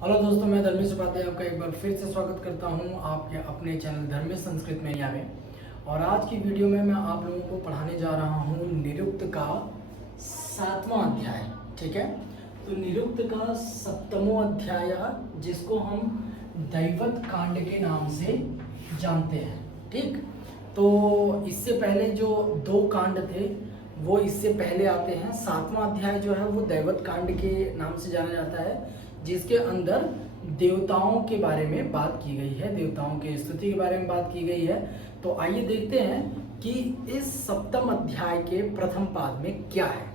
Hello दोस्तों, मैं धर्मेश उपाध्याय आपका एक बार फिर से स्वागत करता हूं आपके अपने चैनल धर्मेश संस्कृत मीडिया में। और आज की वीडियो में मैं आप लोगों को पढ़ाने जा रहा हूं निरुक्त का 7वां अध्याय। ठीक है, तो निरुक्त का 7वां अध्याय जिसको हम दैवत कांड के नाम से जानते हैं। ठीक, तो इससे पहले जो 2 कांड थे वो इससे पहले आते हैं। 7वां अध्याय जो है वो दैवत कांड के नाम से जाना जाता है, जिसके अंदर देवताओं के बारे में बात की गई है, देवताओं के स्तुति के बारे में बात की गई है। तो आइए देखते हैं कि इस 7वें अध्याय के प्रथम पाद में क्या है।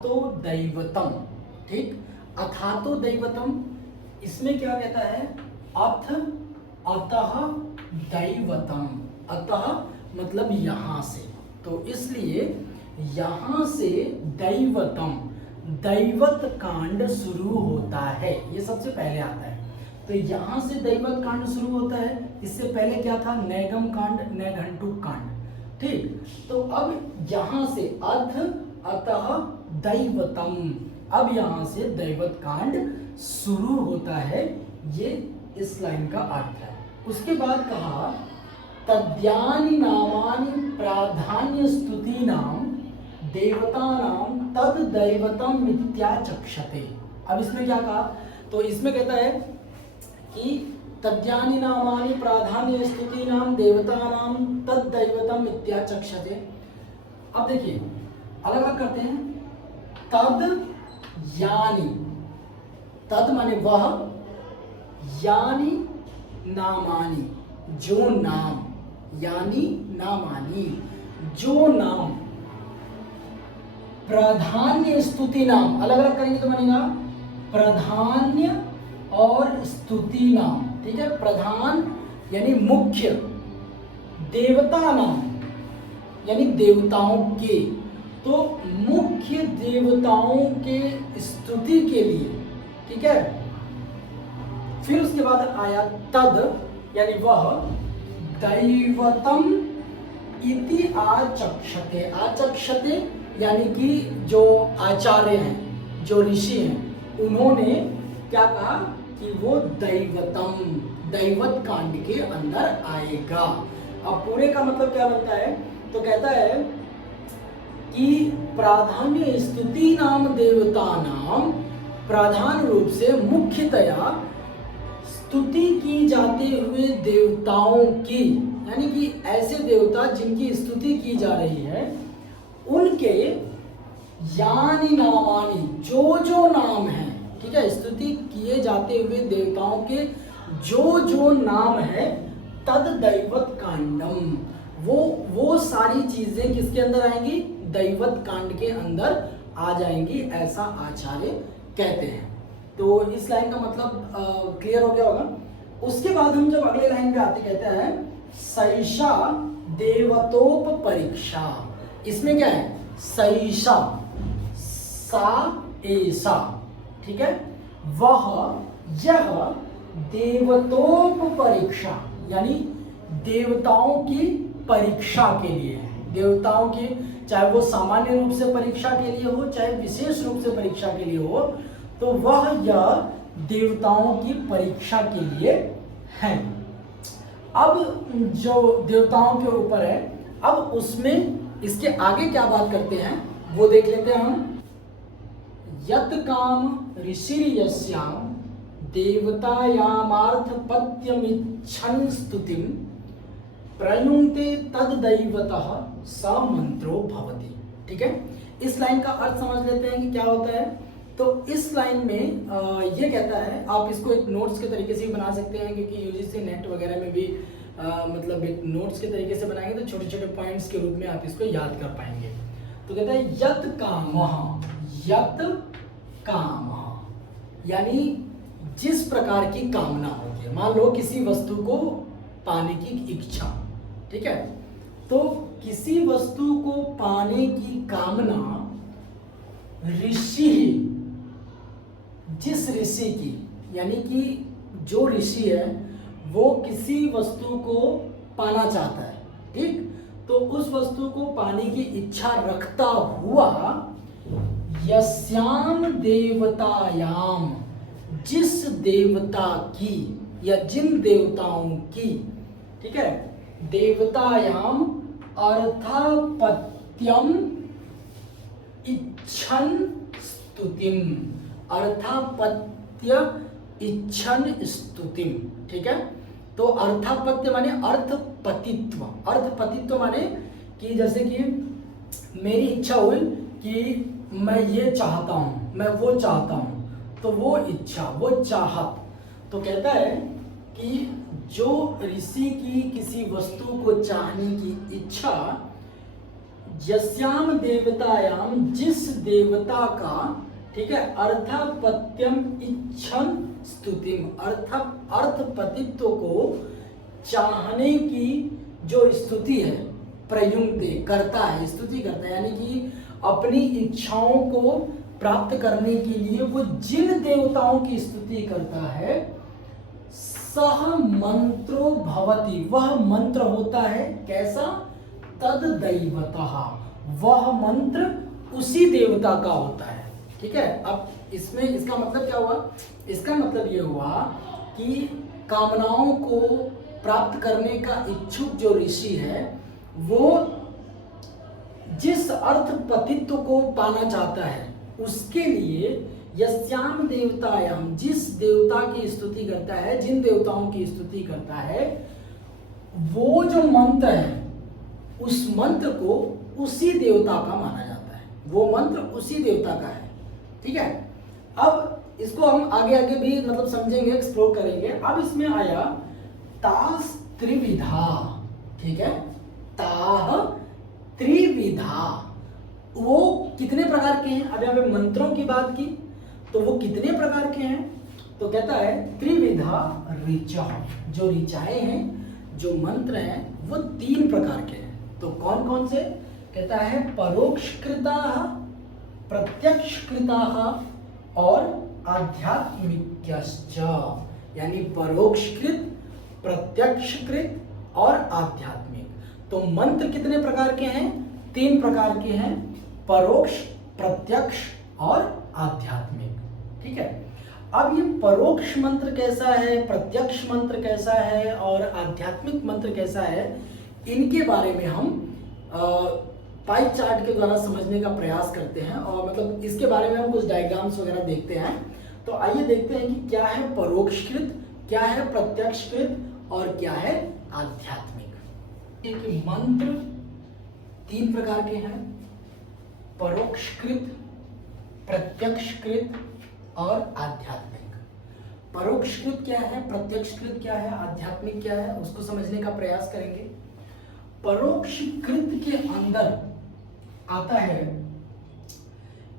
तो दैवतम, ठीक, अथा तो दैवतम, इसमें क्या कहता है? अथ अतः दैवतम, अतः मतलब यहां से, तो इसलिए यहां से दैवतम, दैवत कांड शुरू होता है। ये सबसे पहले आता है, तो यहां से दैवत कांड शुरू होता है। इससे पहले क्या था? नैगम कांड, नैघंटुक कांड। ठीक, तो अब यहां से अथ अतः दैवतम, अब यहां से दैवत कांड शुरू होता है। ये इस लाइन का अर्थ है। उसके बाद कहा तद्यानि नामानि प्राधान्य स्तुति नाम देवता नाम तद दैवतम मिथ्याचक्षते। अब इसमें क्या कहा? तो इसमें कहता है कि तद्यानि नामानि प्राधान्य स्तुति नाम देवता नाम तद दैवतम मिथ्याचक्षते। अब देखिए अलग अलग करते हैं। तद यानी, तद माने वह, यानी नामानी जो नाम, यानी नामानी जो नाम, प्राधान्य स्तुति नाम, अलग अलग करेंगे तो बनेगा प्राधान्य और स्तुति नाम। ठीक है, प्रधान यानी मुख्य, देवता नाम यानी देवताओं के, तो मुख्य देवताओं के स्तुति के लिए। ठीक है, फिर उसके बाद आया तद यानी वह, दैवतम इति आचक्षते। आचक्षते यानी कि जो आचार्य हैं, जो ऋषि हैं, उन्होंने क्या कहा कि वो दैवतम, दैवत कांड के अंदर आएगा। अब पूरे का मतलब क्या बनता है? तो कहता है कि प्राधान्य स्तुति नाम देवता नाम, प्रधान रूप से मुख्यतया स्तुति की जाते हुए देवताओं की, यानी कि ऐसे देवता जिनकी स्तुति की जा रही है, उनके यानी नामानी जो जो नाम है। ठीक है, स्तुति किए जाते हुए देवताओं के जो जो नाम है, तद दैवत कांडम, वो सारी चीजें किसके अंदर आएंगी? दैवत कांड के अंदर आ जाएंगी, ऐसा आचार्य कहते हैं। तो इस लाइन का मतलब क्लियर हो गया होगा। उसके बाद हम जब अगले लाइन पे आते, कहते हैं सैषा देवतोप परीक्षा। इसमें क्या है? सैषा, सा ऐसा, ठीक है, वह यह देवतोप परीक्षा यानी देवताओं की परीक्षा के लिए है। देवताओं की, चाहे वो सामान्य रूप से परीक्षा के लिए हो, चाहे विशेष रूप से परीक्षा के लिए हो, तो वह यह देवताओं की परीक्षा के लिए है। अब जो देवताओं के ऊपर है, अब उसमें इसके आगे क्या बात करते हैं वो देख लेते हैं हम। यत काम ऋषिर्यस्याम देवतायामार्थ पत्यमिच्छन् स्तुतिम प्रयुंक्ते तद दैवतः स मंत्रो भवति। ठीक है, इस लाइन का अर्थ समझ लेते हैं कि क्या होता है। तो इस लाइन में ये कहता है, आप इसको एक नोट्स के तरीके से भी बना सकते हैं, क्योंकि यूजीसी नेट वगैरह में भी मतलब एक नोट्स के तरीके से बनाएंगे तो छोटे छोटे पॉइंट्स के रूप में आप इसको याद कर पाएंगे। तो कहता है यत कामः, यत कामः यानी जिस प्रकार की कामना होती है। मान लो किसी वस्तु को पाने की इच्छा, ठीक है, तो किसी वस्तु को पाने की कामना ऋषि, जिस ऋषि की, यानी कि जो ऋषि है वो किसी वस्तु को पाना चाहता है, ठीक, तो उस वस्तु को पाने की इच्छा रखता हुआ यस्याम देवतायाम, जिस देवता की या जिन देवताओं की, ठीक है, देवतायाम अर्थापत्यम इच्छन स्तुतिम, अर्थापत्य इच्छन स्तुतिम, ठीक है। तो अर्थापत्य माने अर्थपतित्व, अर्थपतित्व माने कि जैसे कि मेरी इच्छा हुई कि मैं ये चाहता हूँ, मैं वो चाहता हूँ, तो वो इच्छा, वो चाहत, तो कहता है कि जो ऋषि की किसी वस्तु को चाहने की इच्छा, यस्याम देवतायाम, जिस देवता का, ठीक है, अर्थापत्यम इच्छन स्तुतिम, अर्थपतित्व को चाहने की जो स्तुति है, प्रयुंक्ते करता है, स्तुति करता है, यानी कि अपनी इच्छाओं को प्राप्त करने के लिए वो जिन देवताओं की स्तुति करता है, सह मंत्रो भवति, वह मंत्र होता है कैसा, तद दैवतः, वह मंत्र उसी देवता का होता है, ठीक है। अब इसमें इसका मतलब क्या हुआ, इसका मतलब ये हुआ कि कामनाओं को प्राप्त करने का इच्छुक जो ऋषि है वो जिस अर्थपतित्व को पाना चाहता है उसके लिए यस्याम देवतायाम, जिस देवता की स्तुति करता है, जिन देवताओं की स्तुति करता है, वो जो मंत्र है उस मंत्र को उसी देवता का माना जाता है, वो मंत्र उसी देवता का है, ठीक है। अब इसको हम आगे आगे भी मतलब समझेंगे, एक्सप्लोर करेंगे। अब इसमें आया तास त्रिविधा, ठीक है, ताह त्रिविधा, वो कितने प्रकार के हैं, अभी हमें मंत्रों की बात की तो वो कितने प्रकार के हैं, तो कहता है त्रिविधा ऋचा, जो ऋचाएं हैं, जो मंत्र हैं वो 3 प्रकार के हैं। तो कौन कौन से, कहता है परोक्षकृता, प्रत्यक्षकृता और आध्यात्मिक्यश्च, यानी परोक्षकृत, प्रत्यक्षकृत और आध्यात्मिक। तो मंत्र कितने प्रकार के हैं, 3 प्रकार के हैं, परोक्ष, प्रत्यक्ष और आध्यात्मिक, ठीक है। अब ये परोक्ष मंत्र कैसा है, प्रत्यक्ष मंत्र कैसा है और आध्यात्मिक मंत्र कैसा है, इनके बारे में हम पाई चार्ट के द्वारा समझने का प्रयास करते हैं, और मतलब इसके बारे में हम कुछ डायग्राम्स वगैरह देखते हैं। तो आइए देखते हैं कि क्या है परोक्षकृत, क्या है प्रत्यक्षकृत और क्या है आध्यात्मिक। एक मंत्र 3 प्रकार के हैं, परोक्षकृत, प्रत्यक्षकृत और आध्यात्मिक। परोक्षकृत क्या है, प्रत्यक्षकृत क्या है, आध्यात्मिक क्या है, उसको समझने का प्रयास करेंगे। परोक्षकृत के अंदर आता है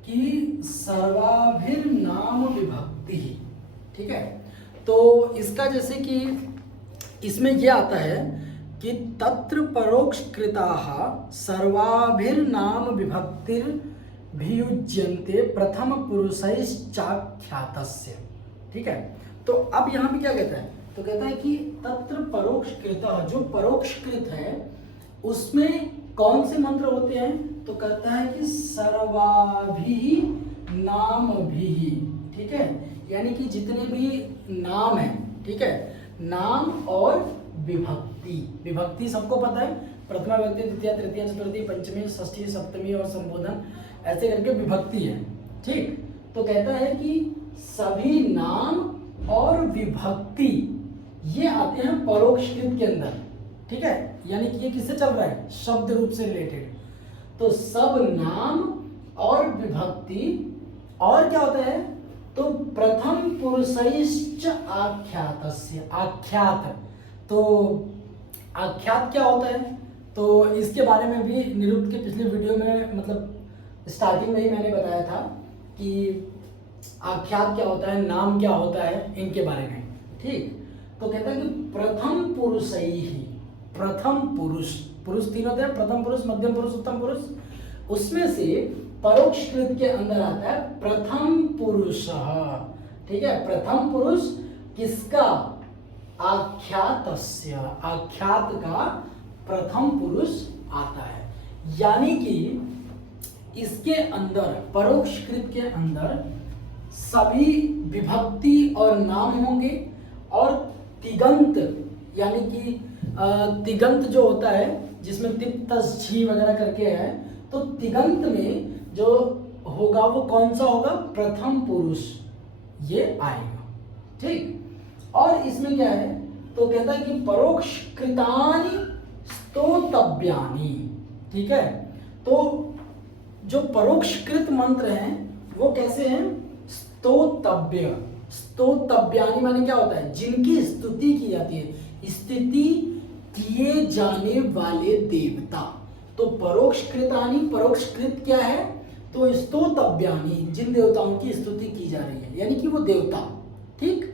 कि सर्वाभिर नाम विभक्ति, ठीक है। तो इसका जैसे कि इसमें यह आता है कि तत्र परोक्षकृताः सर्वाभिर्नाम विभक्तिर भियुज्यन्ते प्रथम पुरुषैश्चाख्यातस्य, ठीक है। तो अब यहाँ पे क्या कहता है, तो कहता है कि तत्र परोक्षकृतः, जो परोक्षकृत है उसमें कौन से मंत्र होते हैं, तो कहता है कि सर्वाभि नाम भी, ठीक है, यानी कि जितने भी नाम हैं, ठीक है, नाम और विभक्ति, विभक्ति सबको पता है, प्रथमा विभक्ति, द्वितीय, तृतीय, चतुर्थी, पंचमी, षष्ठी, सप्तमी और संबोधन, ऐसे करके विभक्ति है, ठीक। तो कहता है कि सभी नाम और विभक्ति ये आते हैं परोक्षकृत के अंदर, ठीक है, यानी कि ये किससे चल रहा है, शब्द रूप से रिलेटेड। तो सब नाम और विभक्ति और क्या होता है, तो प्रथम पुरुषैश्च आख्यातस्य, आख्यात, तो आख्यात क्या होता है, तो इसके बारे में भी निरुक्त के पिछले वीडियो में मतलब स्टार्टिंग में ही मैंने बताया था कि आख्यात क्या होता है, नाम क्या होता है, इनके बारे में, ठीक। तो कहता है कि प्रथम पुरुषैहि, प्रथम पुरुष, पुरुष 3 होते हैं, प्रथम पुरुष, मध्यम पुरुष, उत्तम पुरुष, उसमें से परोक्षकृत के अंदर आता है प्रथम पुरुष, ठीक है, प्रथम पुरुष किसका? आख्यातस्य, आख्यात का प्रथम पुरुष आता है। यानी कि इसके अंदर परोक्ष कृत के अंदर सभी विभक्ति और नाम होंगे और तिगंत यानी कि तिगंत जो होता है जिसमें तिप तस झी वगैरह करके है, तो तिगंत में जो होगा वो कौन सा होगा? प्रथम पुरुष ये आएगा। ठीक, और इसमें क्या है तो कहता है कि परोक्ष कृतानि स्तोतव्यानि। ठीक है, तो जो परोक्षकृत मंत्र हैं वो कैसे हैं? स्तोतव्य, स्तोतव्यानि माने क्या होता है? जिनकी स्तुति की जाती है, स्तुति किए जाने वाले देवता। तो परोक्षकृतानि, परोक्षकृत क्या है? तो स्तोतव्यानि, जिन देवताओं की स्तुति की जा रही है, यानी कि वो देवता। ठीक,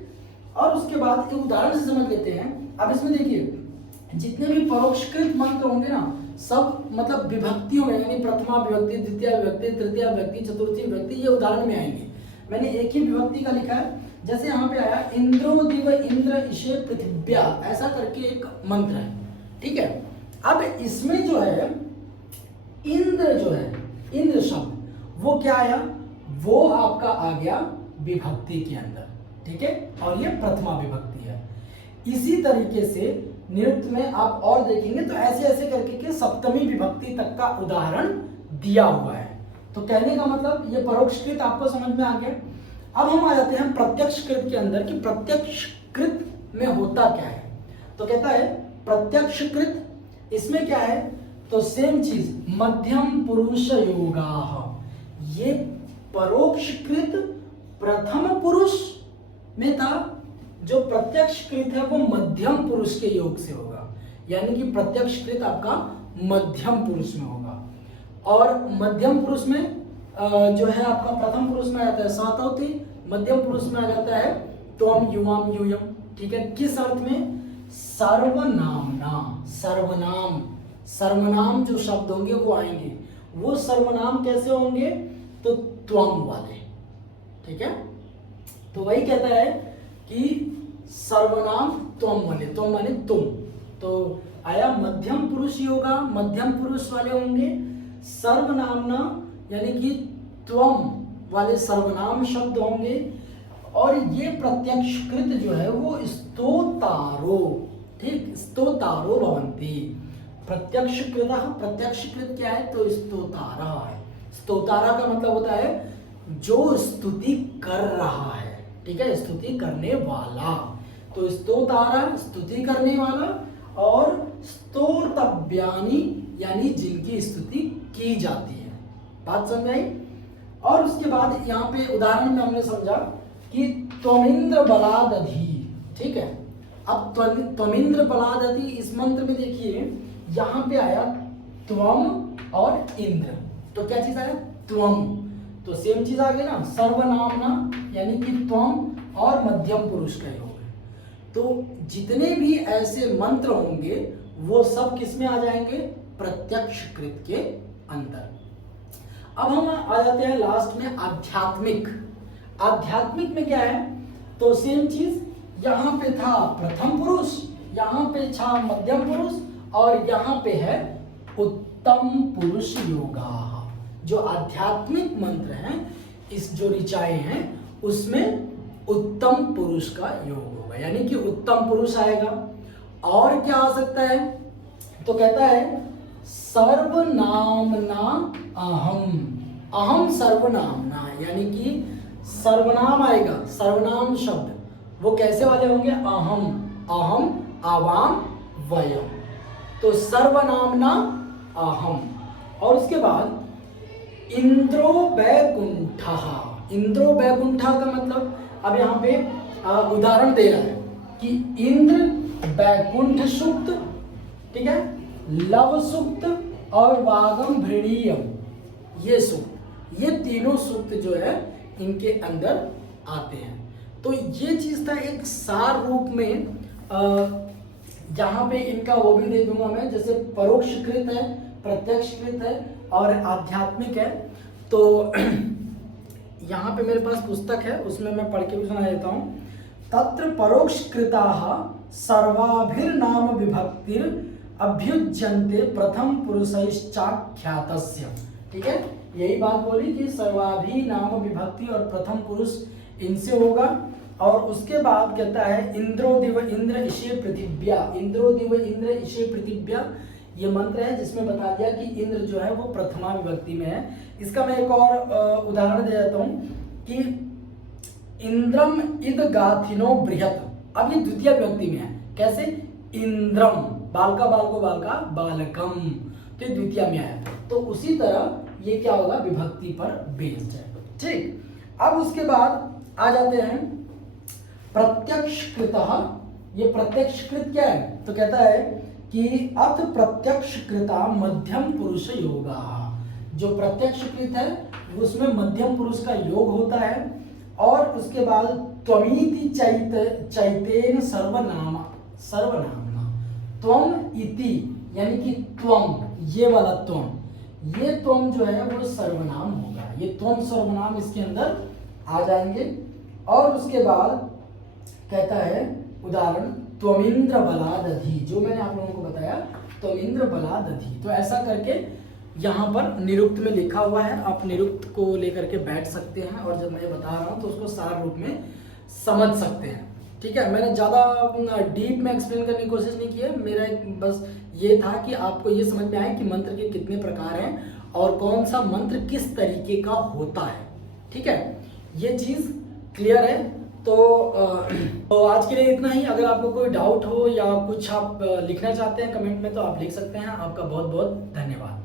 और उसके बाद एक उदाहरण से समझ लेते हैं। अब इसमें देखिए जितने भी परोक्षकृत मंत्र होंगे ना, सब मतलब विभक्तियों में, यानी प्रथमा विभक्ति, द्वितीय विभक्ति, तृतीय विभक्ति, चतुर्थी विभक्ति, ये उदाहरण में आएंगे। मैंने एक ही विभक्ति का लिखा है, जैसे यहाँ पे आया इंद्रो दिव इंद्र इशे पृथिव्या, ऐसा करके एक मंत्र है। ठीक है, अब इसमें जो है इंद्र, जो है इंद्र शब्द, वो क्या आया? वो आपका आ गया विभक्ति के अंदर। ठीक है, और ये प्रथमा विभक्ति है। इसी तरीके से नृत्य में आप और देखेंगे तो ऐसे ऐसे करके के सप्तमी विभक्ति तक का उदाहरण दिया हुआ है। तो कहने का मतलब ये परोक्षकृत आपको समझ में आ गया। अब हम आ जाते हैं प्रत्यक्षकृत के अंदर कि प्रत्यक्षकृत में होता क्या है। तो कहता है प्रत्यक्षकृत, इसमें क्या है तो सेम चीज, मध्यम पुरुष योगा। ये परोक्षकृत प्रथम पुरुष में था, जो प्रत्यक्षकृत है वो मध्यम पुरुष के योग से होगा, यानी कि प्रत्यक्षकृत आपका मध्यम पुरुष में होगा। और मध्यम पुरुष में जो है आपका प्रथम पुरुष में आ जाता है सातवती, मध्यम पुरुष में आ जाता है त्वम युवाम यूयम। ठीक है, किस अर्थ में? सर्वनामना, सर्वनाम, सर्वनाम जो शब्द होंगे वो आएंगे। वो सर्वनाम कैसे होंगे? तो त्वम वाले। ठीक है, तो वही कहता है कि सर्वनाम त्वम वाले, त्वम माने तुम। तो आया मध्यम पुरुष योगा, मध्यम पुरुष वाले होंगे। सर्वनामना यानी कि त्वम वाले सर्वनाम शब्द होंगे। और ये प्रत्यक्षकृत जो है वो स्तोतारो, ठीक, स्तोतारो भवन्ति। प्रत्यक्षकृत, प्रत्यक्षकृत क्या है तो स्तोतारा है। स्तोतारा का मतलब होता है जो स्तुति कर रहा है। ठीक है, स्तुति करने वाला। तो स्तोतारा स्तुति करने वाला, और स्तोतव्यानि यानी जिनकी स्तुति की जाती है। बात समझ आई? और उसके बाद यहाँ पे उदाहरण में हमने समझा कि त्वमिंद्र बलादधि। ठीक है, अब त्वमिंद्र बलादधि इस मंत्र में देखिए यहाँ पे आया त्वम और इंद्र। तो क्या चीज आया? त्वम। तो सेम चीज आ गई ना, सर्वनामना यानी कि त्वम और मध्यम पुरुष का योग है। तो जितने भी ऐसे मंत्र होंगे वो सब किस में आ जाएंगे? प्रत्यक्षकृत के अंदर। अब हम आ जाते हैं लास्ट में आध्यात्मिक। आध्यात्मिक में क्या है तो सेम चीज, यहाँ पे था प्रथम पुरुष, यहाँ पे था मध्यम पुरुष, और यहाँ पे है उत्तम पुरुष योगा। जो आध्यात्मिक मंत्र हैं, इस जो ऋचाएं हैं उसमें उत्तम पुरुष का योग होगा, यानी कि उत्तम पुरुष आएगा। और क्या आ सकता है तो कहता है सर्वनामना अहम, अहम सर्वनामना, यानी कि सर्वनाम आएगा, सर्वनाम शब्द वो कैसे वाले होंगे? अहम, अहम, आवाम, वयम। तो सर्वनामना अहम। और उसके बाद इंद्रो वैकुंठा। इंद्रो वैकुंठा का मतलब अब यहाँ पे उदाहरण दे रहा है कि इंद्र, वैकुंठ सूक्त, ठीक है, लव सूक्त और वागम भृणीयम, ये सूक्त, ये तीनों सूक्त जो है इनके अंदर आते हैं। तो ये चीज था एक सार रूप में। यहाँ पे इनका वो भी दे दूंगा मैं, जैसे परोक्षकृत है, प्रत्यक्षकृत है और आध्यात्मिक है। तो यहाँ पे मेरे पास पुस्तक है, उसमें मैं पढ़ के भी सुना देता हूँ। तत्र परोक्षकृताः सर्वाभिर्नाम विभक्तिर अभ्युज्यन्ते प्रथम पुरुषैश्चाख्यातस्य। ठीक है, यही बात बोली कि सर्वाभि नाम विभक्ति और प्रथम पुरुष इनसे होगा। और उसके बाद कहता है इंद्रो दिव इंद्र इशे पृथिव्या, इंद्रो दिव इंद्र इशे पृथिव्या, ये मंत्र है जिसमें बता दिया कि इंद्र जो है वो प्रथमा विभक्ति में है। इसका मैं एक और उदाहरण दे देता हूँ कि इंद्रम इद गाथिनो बृहत, अब ये द्वितीय विभक्ति में है। कैसे? इंद्रम, बालका बालको बालका बालकम, तो ये द्वितीय में आया। तो उसी तरह ये क्या होगा, विभक्ति पर बेस्ड है। ठीक, अब उसके बाद आ जाते हैं प्रत्यक्षकृतः। ये प्रत्यक्षकृत क्या है? तो कहता है कि अथ प्रत्यक्षकृता मध्यम पुरुष योगा, जो प्रत्यक्षकृत है उसमें मध्यम पुरुष का योग होता है। और उसके बाद त्वमिति चैतेन सर्वनामा, सर्वनामना, त्वम इति यानी कि त्वम, ये वाला त्वम, ये त्वम जो है वो सर्वनाम होगा। ये त्वम सर्वनाम इसके अंदर आ जाएंगे। और उसके बाद कहता है उदाहरण त्वमिंद्र बलादधि, जो मैंने आप लोगों को बताया त्वमिंद्र बलादधि। तो ऐसा करके यहाँ पर निरुक्त में लिखा हुआ है, आप निरुक्त को लेकर के बैठ सकते हैं और जब मैं बता रहा हूँ तो उसको सार रूप में समझ सकते हैं। ठीक है, मैंने ज़्यादा डीप में एक्सप्लेन करने की कोशिश नहीं की है, मेरा बस ये था कि आपको ये समझ में आए कि मंत्र के कितने प्रकार हैं और कौन सा मंत्र किस तरीके का होता है। ठीक है, ये चीज़ क्लियर है। तो आज के लिए इतना ही। अगर आपको कोई डाउट हो या कुछ आप लिखना चाहते हैं कमेंट में तो आप लिख सकते हैं। आपका बहुत बहुत धन्यवाद।